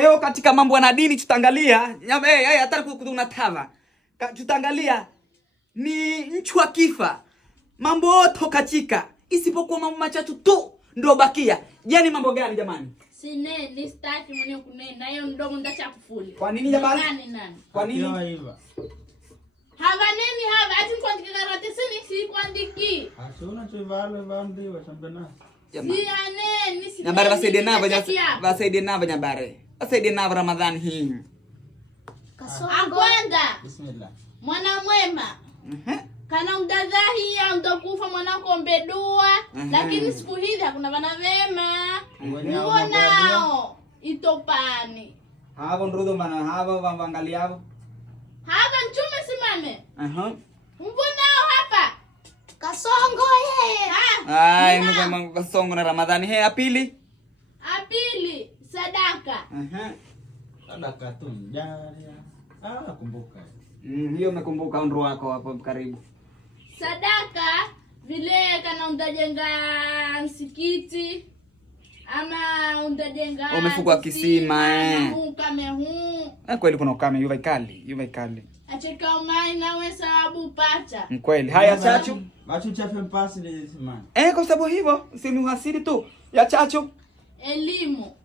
Leo katika mambo ya dini tutaangalia hata kuna tava. Tutaangalia ni nchu akifa. Mambo yote katika isipokuwa mambo machache tu ndio bakia. Yaani mambo gani jamani? Ni staki mwenye kunena hiyo ndomo ndacha kufuli. Kwa nini jamani? Nani? Kwa nini? Hava nini hava ati kuandika karate si kuandiki. Asuna chevalo bandi wasambana. Si ane si. Nyambare basaidie nava nyambare. Basaidie nava Ramadhani hii. Akwenda. Bismillah. Mwana mwema. Kana undadhahi ya ndokufa mwanako mbedua. Lakini siku hizi hakuna bana vema. Uonao itopani. Havo ndodo bana havo wangaliao. Hapa mchume simame. Mbonao hapa. Kasongo yeye. Ai mungu kasongo na Ramadhani he apili. Apili sadaka. Sadaka tu jaria. Kumbuka. Hiyo umekumbuka ndo wako hapo karibu. Sadaka vile kana undajenga msikiti ama undajenga umefukua kisima ukame huu. Kweli kuna ukame yuva ikali. Acheka umai nawe sababu pata. Kweli. Haya chachu. Wachu chafe mpasi ile simani. Kwa sababu hivyo si ni uhasili tu ya chachu. Elimu.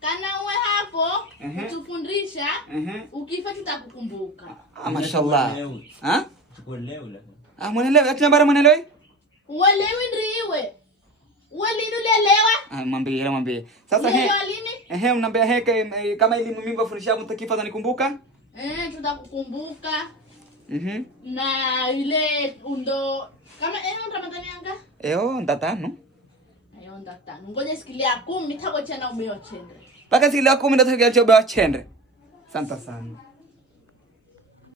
Kana uwe hapo utufundisha ukifa tutakukumbuka. Mashallah. Tukuelewe. Mwenelewe ati nambara mwenelewe? Uelewi ndiwe. Ulinulelewa? Mwambie. Sasa unambia heke kama elimu mimi wafundisha mtakifa zanikumbuka? Tutakukumbuka. Na ile undo kama Ramadhani anga? Ndatano. Ndatano. Ngoja sikilia 10 tako chana ubeo chendre. Paka sikilia 10 ndataka cha ubeo chendre. Asante sana.